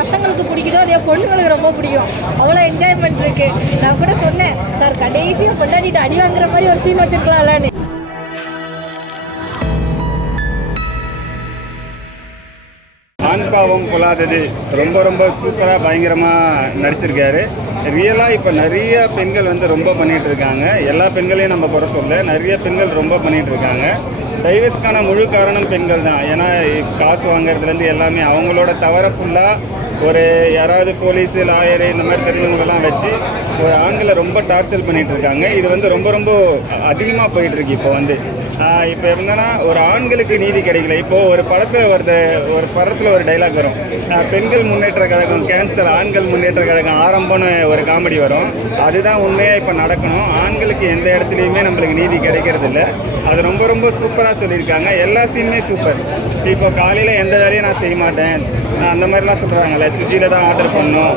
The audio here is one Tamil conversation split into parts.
பசங்களுக்கு பிடிக்குதோ அதே பொண்ணுங்களுக்கு ரொம்ப பிடிக்கும். அவ்வளோ என்ஜாய்மெண்ட் இருக்கு. நான் கூட சொன்னேன் சார் கடைசியாக பொண்டாட்டிட்டு அடி வாங்குற மாதிரி ஒரு சீன் வச்சிருக்கலாம்லன்னு. ஆண்பாவம் கொள்ளாதது ரொம்ப ரொம்ப சூப்பராக பயங்கரமாக நடிச்சிருக்காரு. ரியலாக இப்போ நிறைய பெண்கள் வந்து ரொம்ப பண்ணிகிட்டு இருக்காங்க. எல்லா பெண்களையும் நம்ம குறை சொல்ல, நிறைய பெண்கள் ரொம்ப பண்ணிகிட்டு இருக்காங்க. டைவர்ஸ்க்கான முழு காரணம் பெண்கள் தான். ஏன்னா காசு வாங்குறதுலேருந்து எல்லாமே அவங்களோட தவற ஃபுல்லாக ஒரு யாராவது போலீஸு லாயரு இந்த மாதிரி தெரிஞ்சவங்களெல்லாம் வச்சு ஒரு ஆண்களை ரொம்ப டார்ச்சர் பண்ணிகிட்டு இருக்காங்க. இது வந்து ரொம்ப ரொம்ப அதிகமாக போயிட்டுருக்கு. இப்போ என்னன்னா ஒரு ஆண்களுக்கு நீதி கிடைக்கல. இப்போது ஒரு படத்தில் ஒரு டைலாக் வரும், பெண்கள் முன்னேற்ற கழகம் கேன்சல், ஆண்கள் முன்னேற்ற கழகம் ஆரம்பம்னு ஒரு காமெடி வரும். அதுதான் உண்மையாக இப்போ நடக்கணும். ஆண்களுக்கு எந்த இடத்துலையுமே நம்மளுக்கு நீதி கிடைக்கிறது இல்லை. அது ரொம்ப ரொம்ப சூப்பராக சொல்லியிருக்காங்க. எல்லா சீனுமே சூப்பர். இப்போ காலையில் எந்த வேலையும் நான் செய்ய மாட்டேன் அந்த மாதிரிலாம் சொல்கிறாங்கல்ல, ஸ்விக்கியில் தான் ஆர்டர் பண்ணணும்,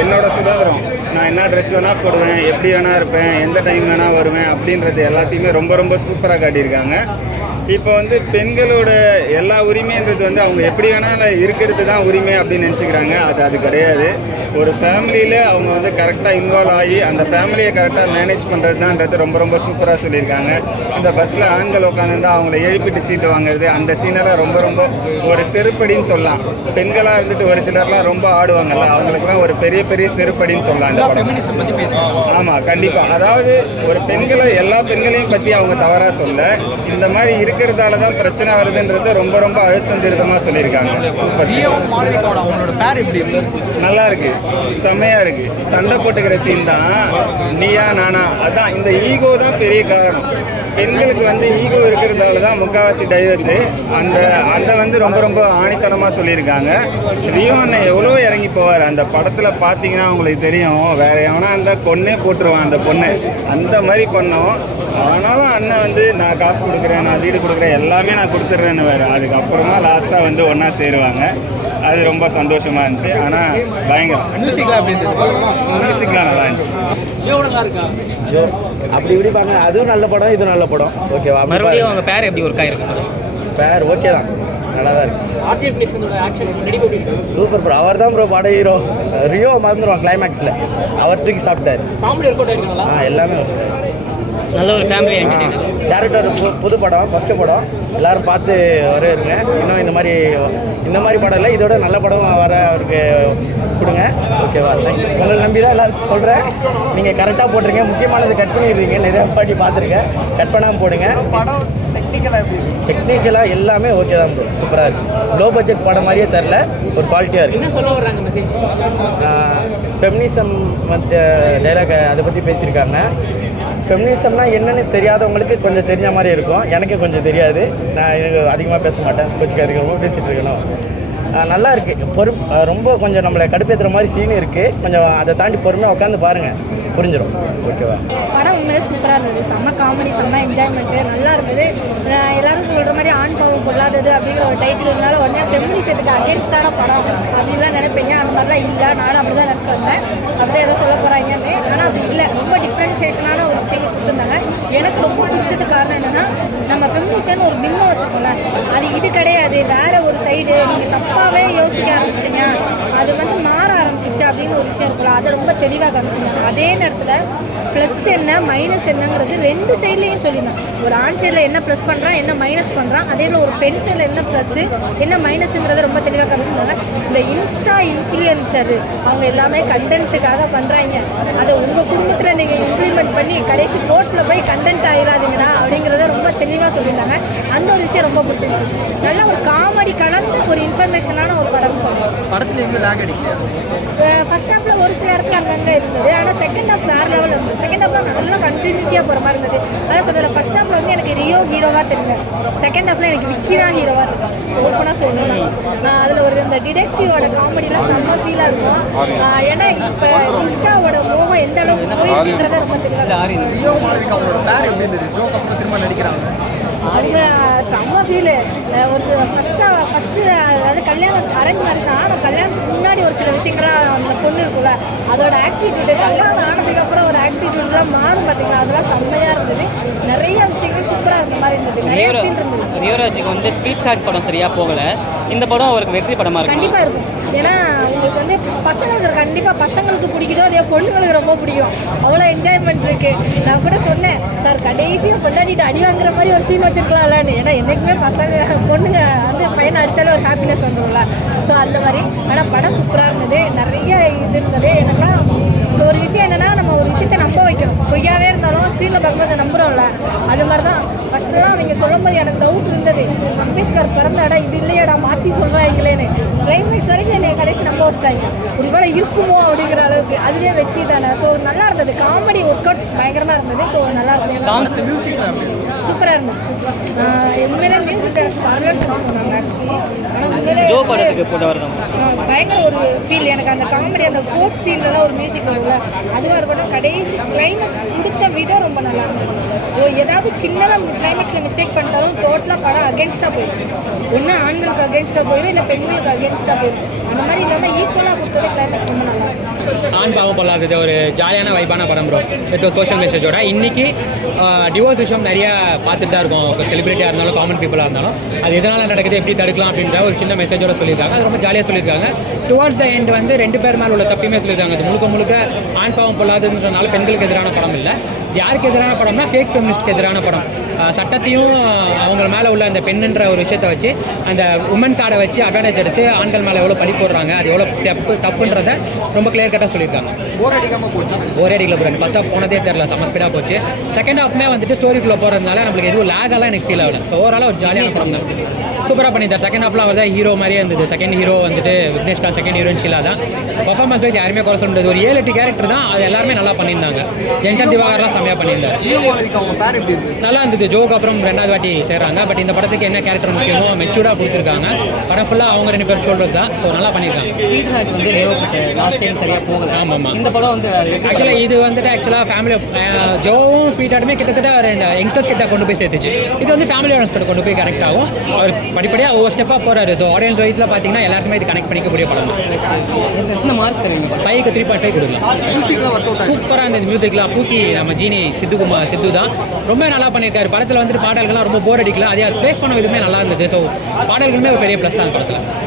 என்னோட சுதந்திரம், நான் என்ன ட்ரெஸ் வேணால் போடுவேன், எப்படி வேணால் இருப்பேன், எந்த டைம் வேணால் வருவேன் அப்படின்றது எல்லாத்தையுமே ரொம்ப ரொம்ப சூப்பராக காட்டியிருக்காங்க. இப்போ வந்து பெண்களோட எல்லா உரிமைன்றது வந்து அவங்க எப்படி வேணாலும் இருக்கிறது தான் உரிமை அப்படின்னு நினச்சிக்கிறாங்க. அது கிடையாது. ஒரு ஃபேமிலியில் அவங்க வந்து கரெக்டாக இன்வால்வ் ஆகி அந்த ஃபேமிலியை கரெக்டாக மேனேஜ் பண்ணுறது தான்ன்றது ரொம்ப ரொம்ப சூப்பராக சொல்லியிருக்காங்க. இந்த பஸ்ஸில் ஆண்கள் உட்காந்துருந்தால் அவங்கள எழுப்பிட்டு சீட்டு வாங்குறது, அந்த சீனெல்லாம் ரொம்ப ரொம்ப ஒரு செருப்படின்னு சொல்லலாம். பெண்களாக இருந்துட்டு ஒரு சிலர்லாம் ரொம்ப ஆடுவாங்கல்ல, அவங்களுக்குலாம் ஒரு பெரிய பெரிய செருப்படின்னு சொல்லலாம் இந்த படம். ஆமாம், கண்டிப்பாக. அதாவது ஒரு பெண்களை எல்லா பெண்களையும் பற்றி அவங்க தவறாக சொல்ல, இந்த மாதிரி இருக்கிறதால தான் பிரச்சனை வருதுன்றது ரொம்ப ரொம்ப அழுத்தம் திருத்தமாக சொல்லியிருக்காங்க. சூப்பர். நல்லா இருக்கு, செம்மையா இருக்கு. சண்டை போட்டுக்கிற சீன் தான், நீயா நானா, அதான் இந்த ஈகோ தான் பெரிய காரணம். பெண்களுக்கு வந்து ஈகோ இருக்கிறதால தான் முக்கால்வாசி டைவர்ஸு. அந்த வந்து ரொம்ப ரொம்ப ஆணித்தனமாக சொல்லியிருக்காங்க. ரியோ அண்ணன் எவ்வளோ இறங்கி போவார் அந்த படத்தில் பார்த்தீங்கன்னா உங்களுக்கு தெரியும். வேற எவனா அந்த கொன்னே போட்டுருவான் அந்த பொண்ணு, அந்த மாதிரி பண்ணோம். ஆனாலும் அண்ணன் வந்து நான் காசு கொடுக்குறேன், நான் வீடு கொடுக்குறேன், எல்லாமே நான் கொடுத்துட்றேன்னு வேறு. அதுக்கப்புறமா லாஸ்ட்டாக வந்து ஒன்றா சேருவாங்க. அது ரொம்ப சந்தோஷமாக இருந்துச்சு. ஆனால் பயங்கரம். மியூசிக்லாம் நல்லா இருந்துச்சு. அப்படி இப்படி பாருங்க, அதுவும் நல்ல படம், இதுவும் நல்ல படம். ஓகேவா? மறுபடியும் அவங்க பேர் எப்படி ஒர்க் ஆகிருக்கு? பேர் ஓகே தான், நல்லா தான் இருக்கு. Super bro. அவர் தான் ப்ரோ பட ஹீரோ. ரியோ மறந்துடுவான் கிளைமேக்ஸில், அவர் தூக்கி சாப்பிட்டாரு. எல்லாமே நல்ல ஒரு ஃபேமிலி என்டர்டெய்னர். டேரக்டர் புது படம், ஃபஸ்ட்டு படம், எல்லோரும் பார்த்து வருங்க. இன்னும் இந்த மாதிரி படம் இல்லை, இதோட நல்ல படம் வர அவருக்கு கொடுங்க. ஓகேவா? உங்களை நம்பி தான் எல்லாருக்கும் சொல்கிறேன். நீங்கள் கரெக்டாக போட்டுருங்க. முக்கியமானது கட் பண்ணிடுறீங்க, நிறையா பாட்டி பார்த்துருக்கேன். கட் பண்ணாமல் போடுங்க. படம் டெக்னிக்கலாக எல்லாமே ஓகே தான் ப்ரோ, சூப்பராக இருக்குது. லோ பட்ஜெட் படம் மாதிரியே தெரில, ஒரு குவாலிட்டியாக இருக்குது. என்ன சொல்ல வர்றாங்க மெசேஜ்? ஃபெமினிசம் வந்து டைலாக் அதை பற்றி பேசியிருக்காங்க. ஃபெமினிசம்னா என்னென்னு தெரியாதவங்களுக்கு கொஞ்சம் தெரிஞ்ச மாதிரி இருக்கும். எனக்கு கொஞ்சம் தெரியாது, நான் எனக்கு அதிகமாக பேச மாட்டேன், கொஞ்சம் அதிகமாக பேசிகிட்டு இருக்கணும். நல்லா இருக்குது. ரொம்ப கொஞ்சம் நம்மளை கடுப்பேற்றுற மாதிரி சீன் இருக்குது. கொஞ்சம் அதை தாண்டி பொறுமையாக உட்காந்து பாருங்கள், புரிஞ்சிடும். ஓகேவா? படம் உண்மையிலே சூப்பராக இருந்தது. செம்ம காமெடி, செம்ம என்ஜாய்மெண்ட்டு, நல்லா இருந்தது. எல்லாரும் சொல்கிற மாதிரி ஆண் பாவம் கொள்ளாதது அப்படிங்கிற ஒரு டைட்டில் இருந்தாலும் உடனே ஃபெமினிசத்துக்கு அகேன்ஸ்டான படம் அப்படின்னு தான் நினைப்பீங்க. அந்த மாதிரிலாம் இல்லை, நானும் அப்படி தான் நினச்சி வந்தேன். அப்படியே ஏதோ சொல்ல போகிறாங்கன்னு. ஆனால் அப்படி இல்லை, ரொம்ப டிஃப்ரென்சியேஷனான ஒரு சீன் கொடுத்துருந்தாங்க. எனக்கு ரொம்ப பிடிச்சது காரணம் என்னென்னா, நம்ம ஃபெமினிசம்னு ஒரு பிம்பம் வச்சுக்கோங்க, அது இது கிடையாது, வேறு ஒரு சைடு நீங்கள் தப்பாகவே யோசிக்க ஆரம்பிச்சிங்க, அது வந்து மாற ஆரம்பிச்சிச்சு அப்படின்னு ஒரு விஷயம் இருக்குல்ல, அதை ரொம்ப தெளிவாக காமிச்சிருந்தாங்க. அதே நேரத்தில் ப்ளஸ் என்ன மைனஸ் என்னங்கிறது ரெண்டு சைட்லேயும் சொல்லியிருந்தாங்க. ஒரு ஆண் சைடில் என்ன ப்ளஸ் பண்ணுறான், என்ன மைனஸ் பண்ணுறான், அதே ஒரு பெண் சைடில் என்ன ப்ளஸ்ஸு என்ன மைனஸுங்கிறத ரொம்ப தெளிவாக காமிச்சிருந்தாங்க. இந்த இன்ஸ்டா இன்ஃப்ளூயன்சரு அவங்க எல்லாமே கண்டென்ட்டுக்காக பண்ணுறாங்க. அதை உங்கள் குடும்பத்தில் நீங்கள் இம்ப்ளிமெண்ட் பண்ணி கடைசி கோர்ட்டில் போய் கண்டென்ட் ஆகிடாதீங்கடா அப்படிங்கிறத ரொம்ப தெளிவாக சொல்லியிருந்தாங்க. அந்த ஒரு விஷயம் ரொம்ப பிடிச்சிருச்சு. நல்ல ஒரு காமெடி கலந்து ஒரு இன்ஃபர்மேஷனான ஒரு படம் சொல்லலாம். படத்தில் எவ்வளோ லேக் அடிக்கல. ஃபர்ஸ்ட் ஹாஃபில் ஒரு சில இடத்துல அங்கங்கே இருந்தது. ஆனால் செகண்ட் ஹாஃப் வேறு லெவலில் இருந்தது. செகண்ட் ஹாஃபில் நல்லா கண்டினியூட்டியாக போகிற மாதிரி இருந்தது. அதான் சொல்லலை, ஃபர்ஸ்ட் ஹாஃபில் வந்து எனக்கு ரியோ ஹீரோவாக தெரிஞ்சேன். செகண்ட் ஹாஃபில் எனக்கு விக்கி தான் ஹீரோவாக இருக்கும். ஓப்பனாக சொல்லணும், அதில் ஒரு இந்த டிடெக்டிவோட காமெடிலாம் செம்ம ஃபீலாக இருக்கும். ஏன்னா இப்போ இன்ஸ்டாவோட மோகம் எந்த அளவுக்கு போயிருக்கிறத ரொம்ப தெளிவாக அவங்க செம்ம ஃபீலு. ஒரு ஃபஸ்ட்டு அதாவது கல்யாணம் அரேஞ்ச் பண்ணினா, ஆனால் கல்யாணத்துக்கு முன்னாடி ஒரு சில விஷயங்களாக அந்த பொண்ணு இருக்குல்ல, அதோட ஆக்டிவிட்டி கல்யாணம் ஆனதுக்கப்புறம் ஒரு ஆக்டிவிட்டிலாம் மாறும் பார்த்தீங்களா, அதெல்லாம் செம்மையாக இருந்தது. நிறைய விஷயங்கள் சூப்பராக இருந்த மாதிரி இருந்தது. நிறைய சீன் இருந்தது. ரியோராஜுக்கு வந்து ஸ்வீட் ஹார்ட் படம் சரியாக போகலை. இந்த படம் அவருக்கு வெற்றி படமாக இருக்கும். கண்டிப்பாக இருக்கும். ஏன்னா வந்து பசங்களுக்கு கண்டிப்பாக பசங்களுக்கு பிடிக்குதோ அதே பொண்ணுங்களுக்கு ரொம்ப பிடிக்கும். அவ்வளோ என்ஜாய்மெண்ட் இருக்குது. நான் கூட சொன்னேன் சார் கடைசியாக பொண்டாட்டிட்டு அடி வாங்குற மாதிரி ஒரு சீன் வச்சுருக்கலாம்லான்னு. ஏன்னா என்றைக்குமே பசங்க பொண்ணுங்க வந்து பையனை அடித்தாலும் ஒரு ஹாப்பினஸ் வந்துடும்ல. ஸோ அந்த மாதிரி ஆனால் படம் சூப்பராக இருந்தது. நிறைய இது இருந்தது. எனக்குலாம் ஒரு விஷயம் என்னென்னா நம்ம ஒரு விஷயத்தை நம்ப வைக்கணும். பொய்யாவே இருந்தாலும் ஸ்க்ரீனில் பார்க்கும்போது நம்புகிறோம்ல. அது மாதிரி தான் ஃபஸ்ட்டுலாம் அவங்க சொல்லும்போது எனக்கு டவுட் இருந்தது. அம்பேத்கர் பிறந்த இடம் இது இல்லையாடா மாற்றி சொல்கிறாங்களேன்னு. கிளைமேக்ஸ் வரைக்கும் என்னை கடைசி நம்ப வச்சிட்டாங்க. ஒருவேளை இருக்குமோ அப்படிங்கிற அளவுக்கு. அதுவே வெற்றி தானே. ஸோ நல்லா இருந்தது. காமெடி ஒர்க் அவுட் பயங்கரமாக இருந்தது. ஸோ நல்லா இருந்தது. சாங்ஸ் சூப்பராக இருந்தது. உண்மையிலே மியூசிக் சொன்னாங்க ஆக்சுவலி. ஆனால் உண்மையிலே ஜோ படத்துக்கு போட்டு வரதான் பயங்கர ஒரு ஃபீல். எனக்கு அந்த காமெடி அந்த கோட் சீன்லலாம் ஒரு மியூசிக் வரும்ல அதுவாக இருக்கட்டும். கடைசி கிளைமேக்ஸ் கொடுத்த விதம் ரொம்ப நல்லா இருந்தது. ஏதாவது சின்னதாக கிளைமேக்ஸில் மிஸ்டேக் பண்ணிட்டாலும் டோட்டலாக படம் அகேன்ஸ்டாக போயிடும். ஒன்று ஆண்களுக்கு அகேன்ஸ்டாக போயிடும், இல்லை பெண்களுக்கு அகேன்ஸ்டாக போயிடும். அந்த மாதிரி இல்லாமல் ஈக்குவலாக கொடுத்தது கிளைமேக்ஸ் ரொம்ப நல்லா இருந்துச்சு. ஆண் பாவம் பொல்லாதது ஒரு ஜாலியான வைப்பான படம் ப்ரோ. With social மெசேஜோட. இன்றைக்கி டிவோர்ஸ் விஷயம் நிறையா பார்த்துட்டு தான் இருக்கும். ஒரு செலிபிரிட்டியாக இருந்தாலும் காமன் பீப்புளாக இருந்தாலும் அது எதனால் நடக்குது எப்படி தடுக்கலாம் அப்படின்ற ஒரு சின்ன மெசேஜோட சொல்லியிருக்காங்க. அது ரொம்ப ஜாலியாக சொல்லியிருக்காங்க. டுவார்ட்ஸ் த எண்ட் வந்து 2 பேர் மேலே உள்ள தப்பையுமே சொல்லியிருக்காங்க. அது முழுக்க முழுக்க ஆண் பாவம் பொல்லாதுன்றதுனால பெண்களுக்கு எதிரான படம் இல்லை. யாருக்கு எதிரான படம்னா ஃபேக் ஃபெமினிஸ்ட்க்கு எதிரான படம். சட்டத்தையும் அவங்க மேலே உள்ள அந்த பெண்ணுன்ற ஒரு விஷயத்தை வச்சு அந்த உமன் கார்டை வச்சு அட்வான்டேஜ் எடுத்து ஆண்கள் மேலே எவ்வளோ பழி போடுறாங்க, அது எவ்வளோ தப்புன்றத ரொம்ப கிளியர் கட்டாக சொல்லியிருக்காங்க. போர் அடிக்காமல் போச்சு. ஒரே அடிக்கல போகிறேன். ஃபர்ஸ்ட் ஆஃப் போனதே தெரியல, செம்ம ஸ்பீடாக போச்சு. செகண்ட் ஹாஃப்மே வந்துட்டு ஸ்டோரிக்குள்ளே போகிறதுனால நம்மளுக்கு எதுவும் லேகெல்லாம் எனக்கு ஃபீல் ஆகல. ஸோ ஓவராலாக ஒரு ஜாலியான படம் தான். சூப்பராக பண்ணியிருந்தார். செகண்ட் ஹாஃப்ல அவர் தான் ஹீரோ மாதிரியே இருந்தது. செகண்ட் ஹீரோ வந்துட்டு விக்னேஷ்காந்த், செகண்ட் ஹீரோயின் ஷீலா தான். பர்ஃபார்மன்ஸ் வைஸ் யாருமே குறை சொல்ல முடியாது. ஒரு 7-8 கேரக்டர் தான், அது எல்லாருமே நல்லா பண்ணியிருந்தாங்க. ஜென்சன் திவாகர்லாம் செம்மையாக பண்ணியிருந்தாரு. அவங்க பேர் எப்படி இருக்கு? நல்லா இருந்தது. ஜோக்கு அப்புறம் 2வது வாட்டி செய்கிறாங்க. பட் இந்த படத்துக்கு என்ன கேரக்டர் முக்கியமோ மெச்சூர்டாக கொடுத்துருக்காங்க. படம் ஃபுல்லாக அவங்க 2 பேர் ஷோல்டர்ஸ் தான். ஸோ நல்லா பண்ணியிருக்காங்க. ஸ்பீட் ஹேக் வந்து லேவுக்கு லாஸ்ட் டைம் சரியாக போகல. ஆமாம். இந்த படம் வந்து ஆக்சுவலாக இது வந்துட்டு ஃபேமிலி ஜோவும் ஸ்பீட் ஆட்டுமே கிட்டத்தட்ட ஒரு யங்ஸ்டர்ஸ் கிட்ட கொண்டு போய் சேர்த்துச்சு. இது வந்து ஃபேமிலி ஆடியன்ஸ் கிட்ட கொண்டு போய் கனெக்ட் ஆகும். அவர் படிப்படியாக ஒவ்வொரு ஸ்டெப்பாக போகிறாரு. ஸோ ஆடியன்ஸ் வைஸில் பார்த்தீங்கன்னா எல்லாருக்குமே இது கனெக்ட் பண்ணிக்கக்கூடிய படம் தான். எத்தனை மார்க் தருவீங்க? 5க்கு 3.5 கொடுக்கலாம். மியூசிக்லாம் ஒர்க் அவுட் சூப்பராக இருந்தது. மியூசிக்லாம் பூக்கி நம்ம ஜீனி சித்து தான் ரொம்ப நல்லா பண்ணியிருக்காரு. படத்தில் வந்துட்டு பாடல்கள்லாம் ரொம்ப போர் அடிக்கல. அதே ப்ளேஸ் பண்ண விதமே நல்லா இருந்தது. ஸோ பாடல்களுமே ஒரு பெரிய ப்ளஸ் தான் படத்தில்.